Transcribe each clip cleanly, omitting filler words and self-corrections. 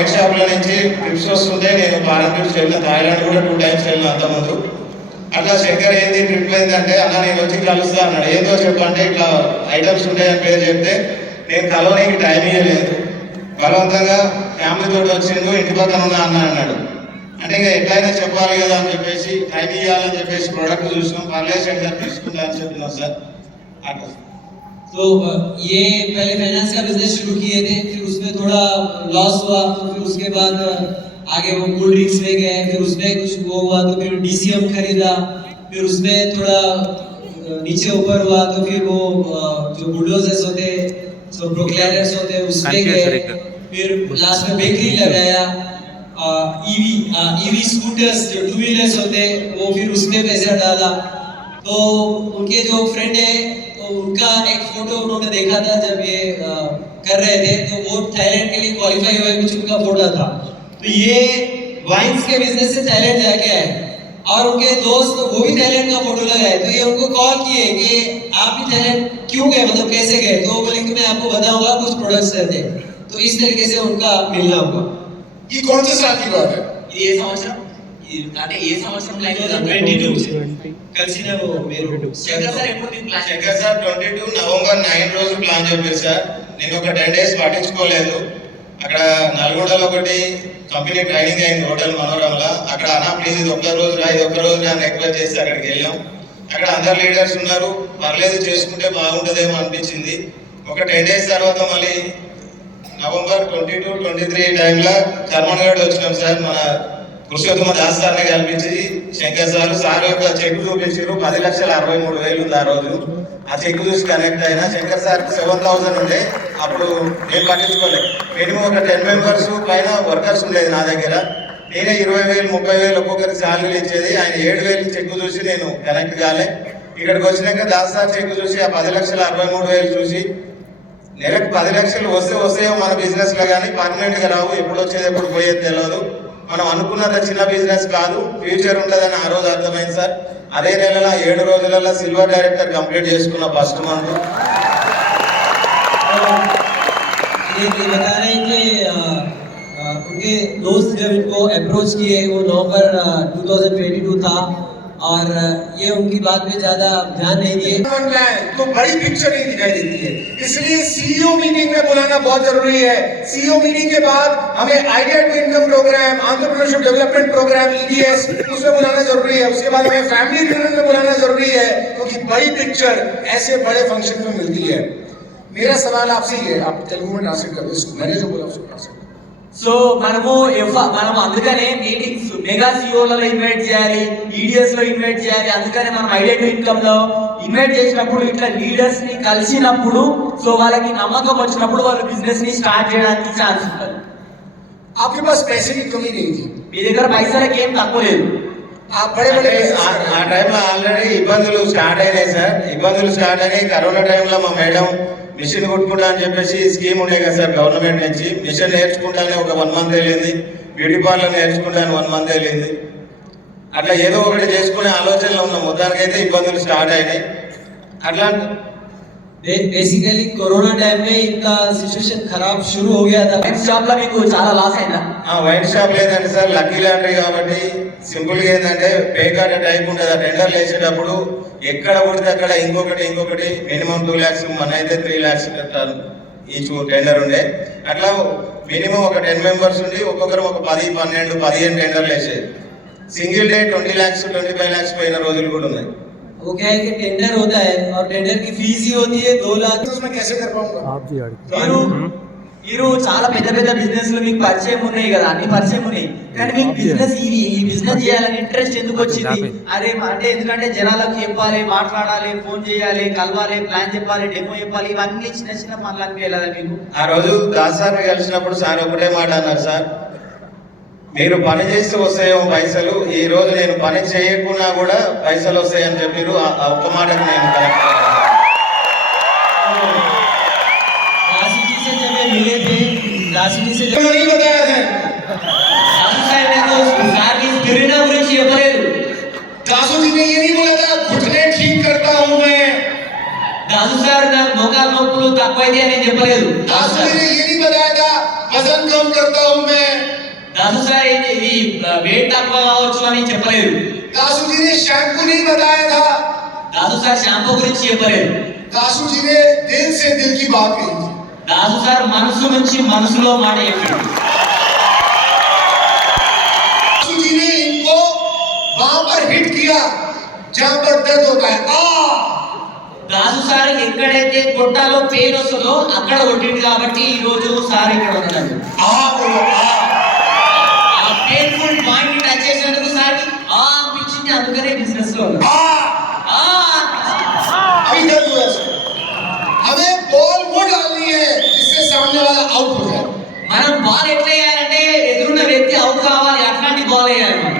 Wine షాప్ల నుంచి trips వస్తుంటే నేను ఫారెన్ ట్రిప్స్ వెళ్ళిన, థాయిలాండ్ కూడా 2 times వెళ్ళిన అంతకుముందు. అట్లా శంకర్ ఏంది ట్రిప్ ఏంటంటే అన్న నేను వచ్చి కలుస్తా అన్నాడు. ఏందో చెప్పంటే ఇట్లా ఐటమ్స్ ఉంటాయని పేరు చెప్తే నేను కలవడానికి టైం ఇవ్వలేదు, బలవంతంగా ఫ్యామిలీతో వచ్చిండు, ఇంటి పక్కన ఉన్నా అన్న అన్నాడు. అంటే ఇంకా ఎట్లయినా చెప్పాలి కదా అని చెప్పేసి టైం ఇవ్వాలని చెప్పేసి ప్రోడక్ట్ చూసినాం, పర్లేదు శంకర్ తీసుకుంటా అని చెప్పినాం సార్. అట్లా तो ये पहले फाइनेंस का बिजनेस शुरू किए थे, फिर उसमें थोड़ा लॉस हुआ, तो फिर उसके बाद आगे वो कोल्ड ड्रिंक्स में गए, फिर उसमें कुछ वो हुआ तो फिर डीसीएम खरीदा, फिर उसमें थोड़ा नीचे ऊपर हुआ तो फिर वो जो बुलडोजर्स होते जो प्रोक्लेयर्स होते उसमें गए, फिर लास्ट में बेकरी लगाया, ईवी स्कूटर्स जो 2 व्हीलर्स होते वो फिर उसमें पैसा डाला. तो उनके जो फ्रेंड है तो उनका एक फोटो उन्होंने देखा था जब ये कर रहे थे, तो वो थाईलैंड के लिए क्वालिफाई हुए, कुछ उनका फोटो था. तो ये वाइन्स के बिजनेस से थाईलैंड जाके आए और उनके दोस्त वो भी थाईलैंड का फोटो लगाए. तो ये उनको कॉल किए कि आप भी थाईलैंड क्यों गए, मतलब कैसे गए. तो वो बोले कि मैं आपको बताऊंगा, कुछ प्रोडक्ट्स रहते. तो इस तरीके से उनका मिलना हुआ. ये कौन से साल की बात है? ये संवत्सరం అంటే ఏ సంవత్సరం లైక్ 22 కలిసిన वो మీరు శంకర్ సార్ ఎప్పుడు మీకు ప్లాన్ శంకర్ సార్ 22 నవంబర్ 9 రోజు ప్లాన్ చెప్పారు సార్. నేను ఒక 10 days పట్టించుకోలేదు. అక్కడ నల్గొండలో ఒకటి కంపెనీ ట్రైనింగ్ అయింది హోటల్ మనోరమలో. అక్కడ అన్నా ప్లీజ్ ఇది ఒక్క రోజు రా, ఇది ఒక్క రోజు అని రిక్వెస్ట్ చేసి అక్కడికి వెళ్ళాం. అక్కడ అందరు లీడర్స్ ఉన్నారు, పర్లేదు చేసుకుంటే బాగుంటుందేమో అనిపించింది. ఒక 10 days తర్వాత మళ్ళీ నవంబర్ 22, 23 టైంలో కర్మన్ గడ్ వచ్చినాం సార్. మన పురుషోత్తమ దాస్ సార్ని కల్పించి శంకర్ సార్ యొక్క చెక్ చూపించారు. 10,63,000 ఉంది ఆ రోజు. ఆ చెక్ చూసి కనెక్ట్ అయినా. శంకర్ సార్ 7,000 ఉండే, అప్పుడు నేను పట్టించుకోలేదు. మినిమం ఒక 10 members పైన వర్కర్స్ ఉండేది నా దగ్గర. నేనే 20,000, 30,000 ఒక్కొక్కరికి శాలరీలు ఇచ్చేది. ఆయన 7,000 చెక్ చూసి నేను కనెక్ట్ కాలే. ఇక్కడికి వచ్చినాక దాస్ సార్ చెక్ చూసి ఆ 10,63,000 చూసి నెలకు 10 లక్షలు వస్తాయో మన బిజినెస్ లో కానీ పర్మనెంట్ గా రావు, ఎప్పుడు వచ్చేది ఎప్పుడు పోయేది తెలియదు. మనం అనుకున్నది చిన్న బిజినెస్ కాదు, ఫ్యూచర్ ఉంటుందని ఆ రోజు అర్థమైంది సార్. అదే నెలలో 7 రోజులలో సిల్వర్ డైరెక్టర్ కంప్లీట్ చేసుకున్న ఫస్ట్ మంత్. ये बता रहे हैं कि उनके दोस्त जब इनको अप्रोच किए वो नवंबर 2022 था और ये उनकी बात पे ज्यादा ध्यान नहीं दिए. तो बड़ी पिक्चर नहीं दिखाई देती है, इसलिए सीईओ मीटिंग में बुलाना बहुत जरूरी है. सीईओ मीटिंग के बाद हमें idea to income programme, entrepreneurship development programme, EDS उसमें बुलाना जरूरी है. उसके बाद हमें फैमिली रियूनियन में बुलाना जरूरी है, क्योंकि बड़ी पिक्चर ऐसे बड़े फंक्शन में मिलती है. मेरा सवाल आपसे ही है, आप तेलुगु में ट्रांसलेट कर दो इसको, मैंने जो बोला उसको ट्रांसलेट. సో మనము అందుకనే మీటింగ్స్ మెగా సిఓలలో ఇన్వైట్ చేయాలి, ఈడిఎస్ లో ఇన్వైట్ చేయాలి. అందుకనే మనం ఐడియా టు ఇన్కమ్ లో ఇన్వైట్ చేసినప్పుడు ఇట్లా లీడర్స్ ని కలిసినప్పుడు సో వాళ్ళకి నమ్మకం వచ్చినప్పుడు వాళ్ళు బిజినెస్ ని స్టార్ట్ చేయడానికి ఛాన్స్ ఉంటుంది. आपके पास पैसे की कमी नहीं थी, మీ దగ్గర పైసలకి ఏం తక్కువ లేదు. आप बड़े बड़े ఆ టైంలో ఆల్రెడీ ఇబ్బందులు స్టార్ట్ అయినాయి సార్. ఇబ్బందులు స్టార్ట్ అయినాయి. కరోనా టైంలో మా మేడం మిషన్ కుట్టుకుంటా అని చెప్పేసి స్కీమ్ ఉండే కదా సార్ గవర్నమెంట్ నుంచి. మిషన్ నేర్చుకుంటానే ఒక 1 month వెళ్ళింది, బ్యూటీ పార్లర్ నేర్చుకుంటాను 1 month వెళ్ళింది. అట్లా ఏదో ఒకటి చేసుకునే ఆలోచనలో ఉన్న మొత్తానికైతే ఇబ్బందులు స్టార్ట్ అయినాయి. అట్లా बेसिकली कोरोना टाइम में इनका सिचुएशन खराब शुरू हो गया था. వైన్ షాప్ లో మీకు చాలా లాస్ అయిందా? వైన్ షాప్ లేదంటే సార్ లక్కీ లాటరీ కాబట్టి సింపుల్ గా ఏంటంటే పే కార్డ్ టైప్ ఉంటుంది. ఆ టెండర్లు వేసేటప్పుడు ఎక్కడ పడితే అక్కడ ఇంకొకటి మినిమం 2 lakhs, మన అయితే 3 lakhs కట్టాలి ఈ టెండర్ ఉండే. అట్లా మినిమం ఒక 10 members ఉండి ఒక్కొక్కరు ఒక 10, 12, 15 టెండర్లు వేసేది. సింగిల్ డే 20 lakhs, 25 lakhs పోయిన రోజులు కూడా ఉన్నాయి. वो क्या है कि टेंडर होता है और टेंडर की फीस ही होती है 2 लाख. उसमें कैसे कर पाऊंगा? మీరు చాలా పెద్ద బిజినెస్ లో మీకు పరిచయం ఉన్నాయి కదా, అన్ని పరిచయం ఉన్నాయి, కానీ మీకు బిజినెస్ ఈ బిజినెస్ చేయాలని ఇంట్రెస్ట్ ఎందుకు వచ్చింది? అరే అంటే ఎందుకంటే జనాలకు చెప్పాలి, మాట్లాడాలి, ఫోన్ చేయాలి, కలవాలి, ప్లాన్ చెప్పాలి, డెమో చెప్పాలి, ఇవన్నీ చిన్న పనులు అనిపించలేదా మీకు? ఆ రోజు దాస్ సార్ కలిసినప్పుడు సార్ ఒకటే మాట అన్నారు, సార్ మీరు పని చేస్తే వస్తాయో పైసలు, ఈ రోజు నేను పని చేయకున్నా కూడా పైసలు వస్తాయని చెప్పారు. ఆ ఒక్క మాటకు నేను కరెక్ట్. मिले थे दासी जी से नहीं बताया है. दासू साहब ने तो सरकार की गिरना गुరించి చెప్పలేదు. दासू जी ने ये नहीं बोला था घुटने ठीक करता हूं मैं. दासू साहब ने మోకాలు నొప్పులు తక్కువైతే అని చెప్పలేదు. दासू जी ने ये नहीं बताया था वजन कम करता हूं मैं. దాసు సార్ ఇది వెయిట్ తక్కువ కావచ్చు అని చెప్పలేదు. दासू जी ने शैम्पू नहीं बताया था, దాసు సార్ షాంపూ గురించి చెప్పలేదు. दासू जी ने दिल से दिल की बात कही थी. దాసు సార్ మనసు నుంచి మనసులో మాట చెప్పాడు. दासू जी ने इनको वहां पर हिट किया जहां पर दर्द होता है. దాసు సార్ ఎక్కడైతే కొట్టాలో పెయిన్ వస్తుందో అక్కడ కొట్టింది కాబట్టి ఈ రోజు సార్ ఇక్కడ ఉన్నాడు. ఆ పెయిన్ఫుల్ పాయింట్ ని టచ్ చేసినందుకు సార్ అనిపించింది, అందుకనే బిజినెస్ లో ఉన్నాడు. अभी कर लिया इसको. हमें बॉल वो डालनी है जिससे सामने वाला आउट हो जाए. మనం బాల్ ఎట్లా వేయాలంటే ఎదురున్న వ్యక్తి అవుట్ కావాలి, అట్లాంటి బాల్ వేయాలి. మనం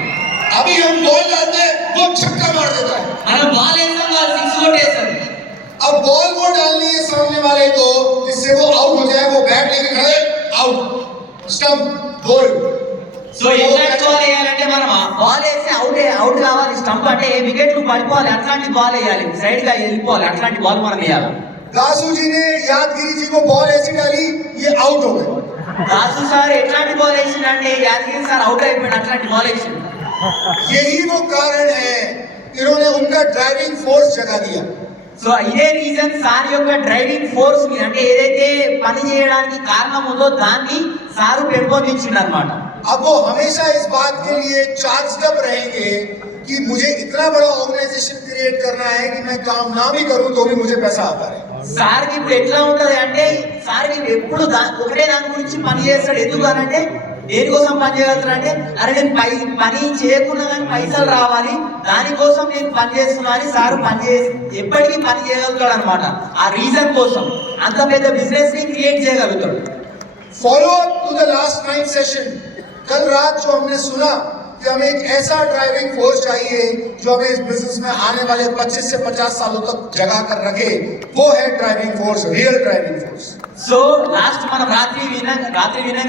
अभी हम बॉल डालते हैं वो छक्का मार देता है. మనం బాల్ వేస్తాం, వాళ్ళు సిక్స్ కొట్టేస్తారు. अब बॉल वो डालनी है सामने वाले को जिससे वो आउट हो जाए. वो बैट लेके खड़े आउट, स्टंप, बॉल. సో ఎట్లాంటి బాల్ వేయాలంటే మనం బాల్ వేస్తే అవుట్ కావాలి, స్టంప్ అంటే వికెట్లు పడిపోవాలి, అట్లాంటి బాల్ వేయాలి, సైడ్ గా వెళ్ళిపోవాలి, అట్లాంటి బాల్ మనం వేయాలి. दासू जी ने यादगिरी जी को बॉल ऐसी डाली ये आउट हो गए. దాసు సార్ ఎట్లాంటి బాల్ వేసిందంటే యాదగిరి సార్ అవుట్ అయిపోయాడు, అట్లాంటి బాల్ వేసిండు. यही वो कारण है इन्होंने उनका ड्राइविंग फोर्स जगा दिया. సో ఇదే రీజన్ సార్ యొక్క డ్రైవింగ్ ఫోర్స్ ని, అంటే ఏదైతే పని చేయడానికి కారణం ఉందో దాన్ని సారు పెంపొందించిండు అన్నమాట. अब वो हमेशा इस बात के लिए चार्ज्ड अप रहेंगे कि मुझे इतना बड़ा ऑर्गेनाइजेशन क्रिएट करना है कि मैं काम ना भी करूं तो भी मुझे पैसा आता रहे. సార్ కి ఇప్పుడు ఎట్లా ఉంటది అంటే సార్ కి ఎప్పుడు ఒకటే దాని గురించి పని చేస్తాడు. ఎందుకు అనంటే దేనికోసం పని చేయగలుగుతాడు అంటే, అరే నేను పని చేయకుండా కానీ పైసలు రావాలి, దానికోసం నేను పని చేస్తున్నా అని సార్ పని చేసి ఎప్పటికీ పని చేయగలుగుతాడు అనమాట. ఆ రీజన్ కోసం అంత పెద్ద బిజినెస్ ని క్రియేట్ చేయగలుగుతాడు. Follow up to the last night session. कल रात जो हमने सुना कि हमें एक ऐसा ड्राइविंग फोर्स चाहिए जो हमें इस बिजनेस में आने वाले 25 से 50 सालों तक जगा कर रखे, वो है driving force, real driving force. So last మనం రాత్రి వినాం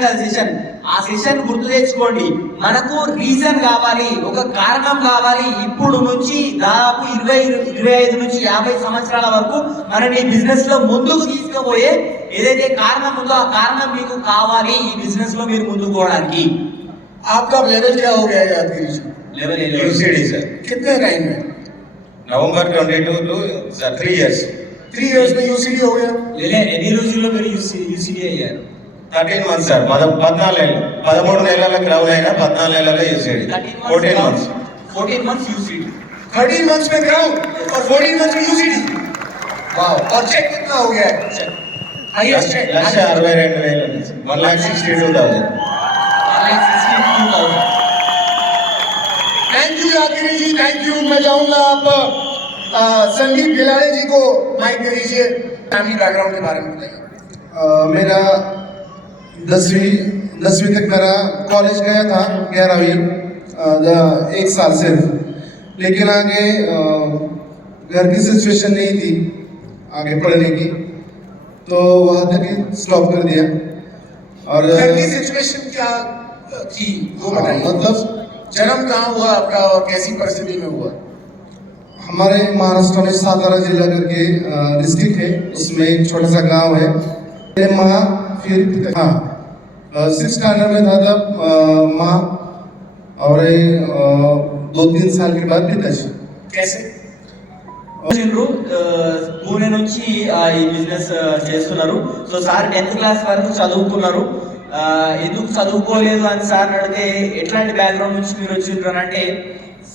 కదా సెషన్, ఆ సెషన్ గుర్తు తెచ్చుకోండి. మనకు రీజన్ కావాలి, ఒక కారణం కావాలి. ఇప్పుడు నుంచి దాదాపు 25 నుంచి 50 సంవత్సరాల వరకు మనని ఈ బిజినెస్ లో ముందుకు తీసుకుపోయే ఏదైతే కారణం ఉందో ఆ కారణం మీకు కావాలి ఈ బిజినెస్ లో మీరు ముందుకు పోవడానికి. आपका लेवल क्या हो गया Yadagiri ji? Level UCD sir. कितने टाइम में? November 22 to 3 years. 3 इयर्स में यूसीडी हो गया. ఎన్ని రోజుల్లో మీరు యూసీడీ అయ్యారు? 13 months సార్. 14 నెలలు, 13 నెలలకు రౌండ్ అయినా 14 నెలల UCD. 14 months. 14 months UCD. 13 months में ग्राउंड और 14 months में यूसीडी. वाह. और चेक कितना हो गया है? हाईएस्ट चेक 1,62,000 ఉంది. 1,62,000. 1,62,000. Thank you Yadagiri ji, thank you. मैं चाहूंगा आप संदीप गिलाड़े जी को माइक दे दीजिए. फैमिली बैकग्राउंड के बारे में बताइए. मेरा 10वीं तक मेरा कॉलेज गया था, 11वीं 1 साल सिर्फ. लेकिन आगे घर की सिचुएशन नहीं थी आगे पढ़ने की, तो वहाँ तक ही स्टॉप कर दिया. और घर की सिचुएशन क्या थी वो बताइए. मतलब जन्म कहाँ हुआ आपका और कैसी परिस्थिति में हुआ? हमारे महाराष्ट्र में सातारा जिला करके डिस्ट्रिक्ट है, उसमें एक छोटा सा गांव है. मेरे माँ फिर 6th स्टैंडर्ड में था तब माँ, और 2-3 साल के बाद पिताजी. कैसे? పూణే నుంచి ఈ బిజినెస్ చేస్తున్నారు. సో సార్ 10th క్లాస్ వరకు చదువుకున్నారు. ఎందుకు చదువుకోలేదు అని సార్ అడిగితే ఎట్లాంటి బ్యాక్గ్రౌండ్ నుంచి మీరు వచ్చిండ్రు అంటే,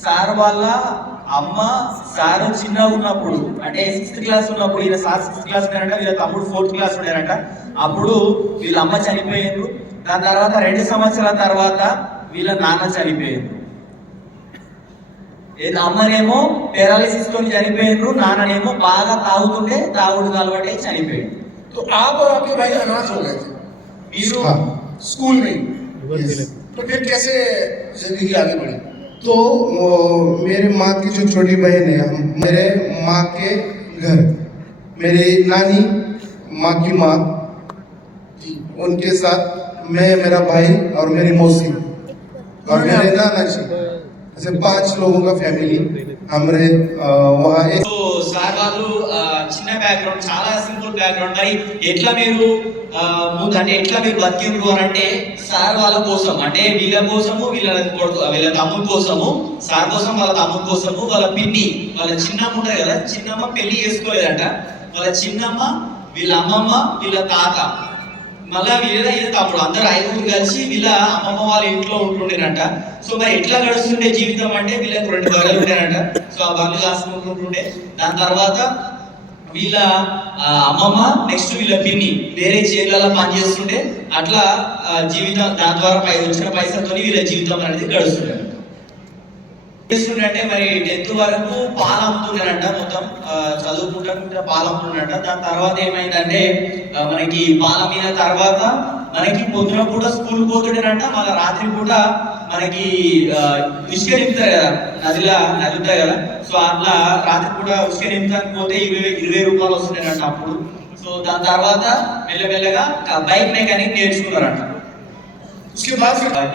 సార్ వాళ్ళ అమ్మ సార్ చిన్నగా ఉన్నప్పుడు అంటే 6th క్లాస్ ఉన్నప్పుడు, ఈయన సార్ 6th క్లాస్ ఉన్నారంట, వీళ్ళ తమ్ముడు 4th క్లాస్ ఉన్నారంట. అప్పుడు వీళ్ళ అమ్మ చనిపోయిండ్రు. దాని తర్వాత 2 సంవత్సరాల తర్వాత వీళ్ళ నాన్న చనిపోయిండ్రు. అమ్మనేమో పెరాలిసిస్ తోని చనిపోయిండ్రు, నాన్ననేమో బాగా తాగుతుంటే తాగుడు అలవాటై చనిపోయిండు. तो आप और आपके भाई अनाथ हो गए थे మీరు स्कूल में. तो फिर कैसे जिंदगी आगे बढ़ी? तो मेरी माँ की जो छोटी बहन है, मेरे माँ के घर मेरी नानी, माँ की माँ, उनके साथ मैं, मेरा भाई और मेरी मौसी और मेरे नाना जी, ऐसे 5 लोगों का फैमिली हम रहे वहाँ. एक సో సార్ వాళ్ళు చిన్న బ్యాక్గ్రౌండ్, చాలా సింపుల్ బ్యాక్గ్రౌండ్. మరి ఎట్లా మీరు ముందు అంటే ఎట్లా మీరు బతికిండ్రు అని అంటే సార్ వాళ్ళ కోసం అంటే వీళ్ళ కోసము వీళ్ళ తమ్ముడు కోసము సార్ కోసం వాళ్ళ తమ్ముడు కోసము వాళ్ళ పిన్ని వాళ్ళ చిన్నమ్మ ఉంటారు కదా, చిన్నమ్మ పెళ్లి చేసుకోలేదంట. వాళ్ళ చిన్నమ్మ, వీళ్ళ అమ్మమ్మ, వీళ్ళ తాత, మళ్ళా వీళ్ళ తమ్ముడు అందరు 5 కలిసి వీళ్ళ అమ్మమ్మ వాళ్ళ ఇంట్లో ఉంటుండేనంట. సో మరి ఎట్లా గడుస్తుండే జీవితం అంటే వీళ్ళకి 2 బర్రెలు ఉండేనంట. సో ఆ బర్రెలు కాసుకుంటుండే. దాని తర్వాత వీళ్ళ అమ్మమ్మ, నెక్స్ట్ వీళ్ళ పిన్ని వేరే చేర్లలో పనిచేస్తుండే. అట్లా జీవితం దాని ద్వారా వచ్చిన పైసలతో వీళ్ళ జీవితం అనేది గడుస్తుండే. చేస్తుండే మరి 10th వరకు పాలు అమ్ముతున్నారంట. మొత్తం చదువుకుంటా పాలు అమ్ముతున్నారంట. దాని తర్వాత ఏమైందంటే మనకి పాల మీద తర్వాత మనకి పొద్దున కూడా స్కూల్ పోతుండేనంట. మళ్ళీ రాత్రి పూట మనకి ఇసుక నింపుతారు కదా, నది ఉంటాయి కదా. సో అట్లా రాత్రి కూడా ఇసుక నింపుతానికి పోతే 20 రూపాయలు వస్తుండేనంట అప్పుడు. సో దాని తర్వాత మెల్లమెల్లగా బైక్ మెకానిక్ నేర్చుకున్నారంట.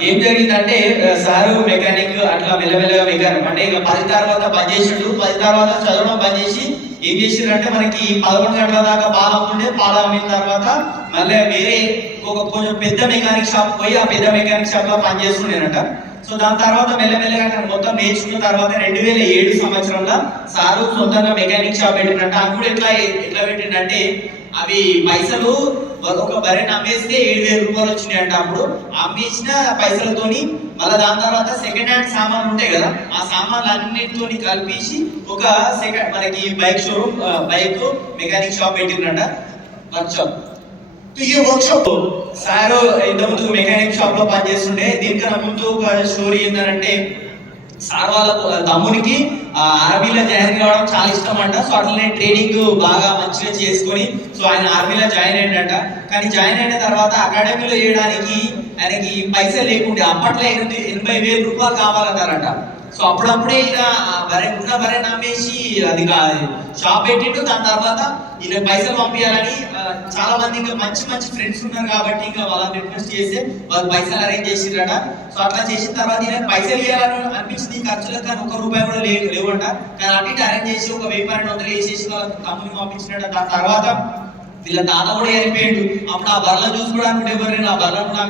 ఏం జరిగిందంటే సారు మెకానిక్ అట్లా మెల్లమెల్లగా మెకానిక్ అంటే ఇక 10 తర్వాత బంద్ చేసిండు. 10 తర్వాత చదవడం బంద్ చేసి ఏం చేసిండ్రంటే మనకి 11 గంటల దాకా పాలు అమ్ముతుండే. పాలు అమ్మిన తర్వాత మళ్ళీ వేరే కొంచెం పెద్ద మెకానిక్ షాప్ పోయి ఆ పెద్ద మెకానిక్ షాప్ లో పనిచేస్తుండేనంట. సో దాని తర్వాత మెల్లమెల్లగా మొత్తం నేర్చుకున్న తర్వాత 2007 సంవత్సరంలో సారు సొంతంగా మెకానిక్ షాప్ పెట్టినట్ట. అప్పుడు ఎట్లా పెట్టిండంటే అవి పైసలు ఒక బర్రెని అమ్మేస్తే 7,000 రూపాయలు వచ్చినాయంట. అప్పుడు అమ్మేసిన పైసలతోని మళ్ళీ దాని తర్వాత సెకండ్ హ్యాండ్ సామాన్లు ఉంటాయి కదా, ఆ సామాన్లు అన్నిటితోని కలిపేసి ఒక మనకి bike showroom bike mechanic shop పెట్టిందంట, వర్క్ షాప్. సారు ఇంతకుముందు మెకానిక్ షాప్ లో పనిచేస్తుండే. దీనికన్నా ముందు ఒక స్టోరీ ఏంటంటే సార్ వాళ్ళ తమ్మునికి ఆర్మీలో జాయిన్ కావడం చాలా ఇష్టం అంట. సో అట్లనే ట్రైనింగ్ బాగా మంచిగా చేసుకొని సో ఆయన ఆర్మీలో జాయిన్ అయ్యిందంట. కానీ జాయిన్ అయిన తర్వాత అకాడమీలో చేయడానికి ఆయనకి పైసలు లేకుండే. అప్పట్లో 80,000 రూపాయలు కావాలన్నారంట. సో అప్పుడప్పుడే ఇలా ఉన్న బరే నమ్మేసి అది షాప్ పెట్టిండు. దాని తర్వాత ఇలా పైసలు పంపించాలని చాలా మంది ఇంకా మంచి ఫ్రెండ్స్ ఉన్నారు కాబట్టి ఇంకా వాళ్ళని రిక్వెస్ట్ చేస్తే వాళ్ళు పైసలు అరేంజ్ చేసిరట. సో అట్లా చేసిన తర్వాత ఈయన పైసలు ఇవ్వాలని అనిపించింది. ఖర్చులకు కానీ 1 రూపాయి కూడా లేవంట. కానీ అటు అరేంజ్ చేసి ఒక 1000-1200 వేసేసి వాళ్ళ తమ్ముని పంపించినట్ట. దాని తర్వాత వీళ్ళ తాత కూడా చనిపోయాడు. అప్పుడు ఆ బర్రెలను చూసుకోవడానికి ఎవరైనా ఆ బర్రెలను కూడా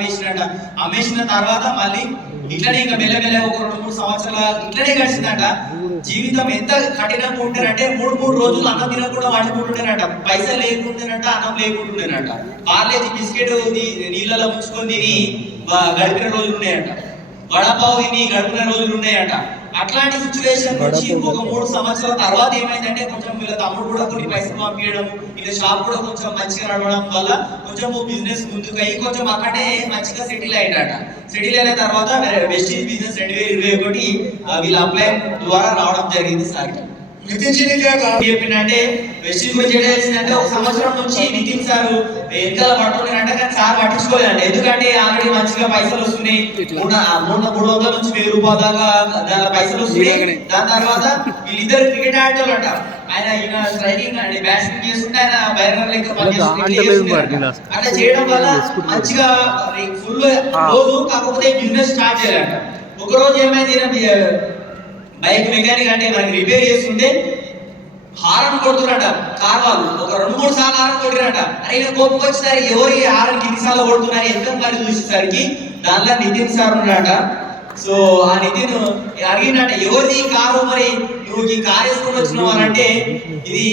అమ్మేసిన తర్వాత మళ్ళీ ఇట్లనే ఇంకా మెల్లమెల్ల ఒక 2-3 సంవత్సరాలు ఇట్లనే గడిచిందంట. జీవితం ఎంత కఠినంగా ఉంటారంటే 3 రోజులు అన్నం తినకుండా వండుకుంటుండేనట. పైసలు లేకుంటేనట, అన్నం లేకుంటుండేనట. పార్లేజీ బిస్కెట్ నీళ్ళలో ముంచుకొని తిని గడిపిన రోజులు ఉన్నాయంట. వడపావు తిని గడిపిన రోజులు ఉన్నాయంట. అట్లాంటి సిచ్యువేషన్ నుంచి ఒక 3 సంవత్సరాల తర్వాత ఏమైందంటే కొంచెం వీళ్ళ తమ్ముడు కూడా కొన్ని పైసలు పంపించడం, వీళ్ళ షాప్ కూడా కొంచెం మంచిగా నడవడం వల్ల కొంచెం బిజినెస్ ముందుకు అయ్యి కొంచెం అక్కడే మంచిగా సెటిల్ అయ్యాడట. సెటిల్ అయిన తర్వాత వెస్టీజ్ బిజినెస్ 2021 వీళ్ళ అప్లై ద్వారా రావడం జరిగింది సార్. నితిన్ జీ చెప్పిందంటే వెస్టీజ్ గురించి ఏం తెలిసిందంటే 1 సంవత్సరం నుంచి నితిన్ సార్ వెనకాల పడుతున్నారంట. కానీ సార్ పట్టించుకోలేదంట. ఎందుకంటే ఆల్రెడీ మంచిగా పైసలు వస్తున్నాయి. 300 నుంచి 1000 రూపాయల దాకా దాని పైసలు వస్తున్నాయి. దాని తర్వాత వీళ్ళిద్దరు క్రికెట్ ఆడేవాళ్ళంట. ఈయన స్ట్రైకింగ్ అంటే బ్యాట్స్మెన్ చేస్తుంటే ఆయన బైరర్ లెక్క పనిచేస్తుంటే అట్లా చేయడం వల్ల మంచిగా ఫుల్ రోజు కాకపోతే బిజినెస్ స్టార్ట్ చేయాలంట. ఒకరోజు ఏమైంది, బైక్ మెకానిక్ అంటే మనకి రిపేర్ చేస్తుంటే హారన్ కొడుతున్నారట. కార్ వాళ్ళు ఒక 2-3 సార్లు హారన్ కొట్టిరట. అయినా కోపం వచ్చేసరికి ఎవరి హారన్ ఎన్నిసార్లు కొడుతున్నారు ఎంత మరి చూసేసరికి దానిలో నితిన్ సార్ ఉన్నాడట. సో ఆ నితిన్ అడిగినట్ట ఎవరిది కారు, మరి నువ్వు ఈ కార్ వేసుకొని వచ్చినావు అని అంటే ఇది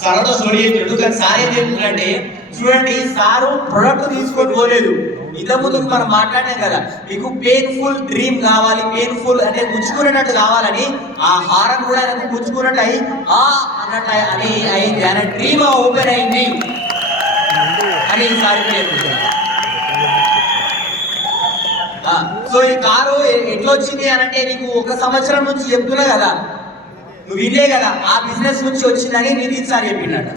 సరదా స్టోరీ చెప్పినట్టు. కానీ సార్ ఏం చెప్తున్నాడంటే చూడండి, సారు ప్రొడక్ట్ తీసుకొని పోలేదు. ఇంత ముందుకు మనం మాట్లాడాం కదా, మీకు పెయిన్ఫుల్ డ్రీమ్ కావాలి, పెయిన్ఫుల్ అంటే గుచ్చుకునేటట్టు కావాలని ఆ హారం కూడా ఆయనకు గుచ్చుకున్నట్టు అయ్యి అన్నట్టు అని అయింది. ఆయన డ్రీమ్ ఓపెన్ అయింది అని సార్ చెప్తున్నారు. సో ఈ కారు ఎట్లా వచ్చింది అని అంటే నీకు 1 సంవత్సరం నుంచి చెప్తున్నా కదా, నువ్వు వినే కదా ఆ బిజినెస్ నుంచి వచ్చిందని నితిన్ సార్ చెప్పిండట.